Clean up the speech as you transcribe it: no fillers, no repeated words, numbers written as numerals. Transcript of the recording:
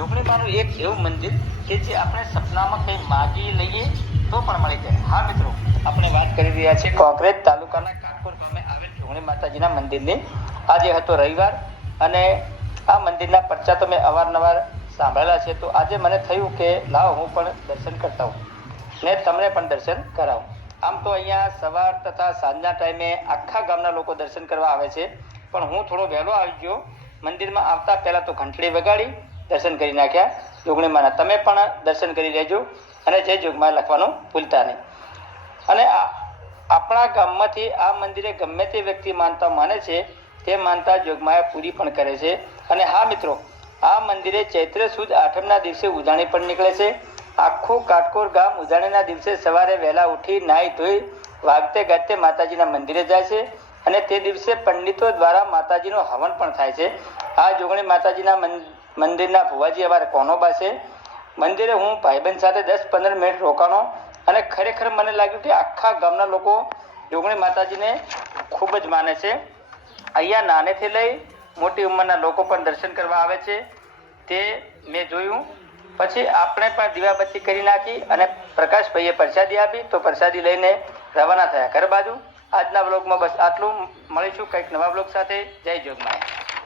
જોગણીમાનું એક એવું મંદિર કે જે આપણે સપનામાં કંઈ માગી લઈએ તો પણ મળી જાય। હા મિત્રો, આપણે વાત કરી રહ્યા છીએ કોંકરેજ તાલુકાના કાટકોર ગામે આવેલ જોગણી માતાજીના મંદિરની। આજે હતો રવિવાર અને આ મંદિરના પરચા તો મેં અવારનવાર સાંભળેલા છે, તો આજે મને થયું કે લાવ હું પણ દર્શન કરતા હોઉં ને તમને પણ દર્શન કરાવું। આમ તો અહીંયા સવાર તથા સાંજના ટાઈમે આખા ગામના લોકો દર્શન કરવા આવે છે, પણ હું થોડો વહેલો આવી ગયો। મંદિરમાં આવતા પહેલા તો ઘંટડી વગાડી દર્શન કરી નાખ્યા જોગણીમાના। તમે પણ દર્શન કરી લેજો અને જય જોગમાયા લખવાનું ભૂલતા નહીં। અને આપણા ગામમાંથી આ મંદિરે ગમે તે વ્યક્તિ માનતા માને છે તે માનતા જોગમાયા પૂરી પણ કરે છે। અને હા મિત્રો, આ મંદિરે ચૈત્ર સુદ આઠમના દિવસે ઉજાણી પણ નીકળે છે। આખું કાટકોર ગામ ઉજાણીના દિવસે સવારે વહેલા ઉઠી નાહી ધોઈ વાગતે ગાજતે માતાજીના મંદિરે જાય છે અને તે દિવસે પંડિતો દ્વારા માતાજીનો હવન પણ થાય છે। આ જોગણી માતાજીના મંદિરના ભુવાજી અમારે કોનોબા છે। મંદિરે હું ભાઈબંધ સાથે 10-15 મિનિટ રોકાણો અને ખરેખર મને લાગ્યું કે આખા ગામના લોકો જોગણી માતાજીને ખૂબ જ માને છે। અહીંયા નાનેથી લઈ મોટી ઉંમરના લોકો પણ દર્શન કરવા આવે છે, તે મેં જોયું। પછી આપણે પણ દીવાબત્તી કરી નાખી અને પ્રકાશભાઈએ પ્રસાદી આપી, તો પ્રસાદી લઈને રવાના થયા ઘર બાજુ। આજના બ્લોગમાં બસ આટલું। મળીશું કંઈક નવા બ્લોગ સાથે। જય જોગમાયા।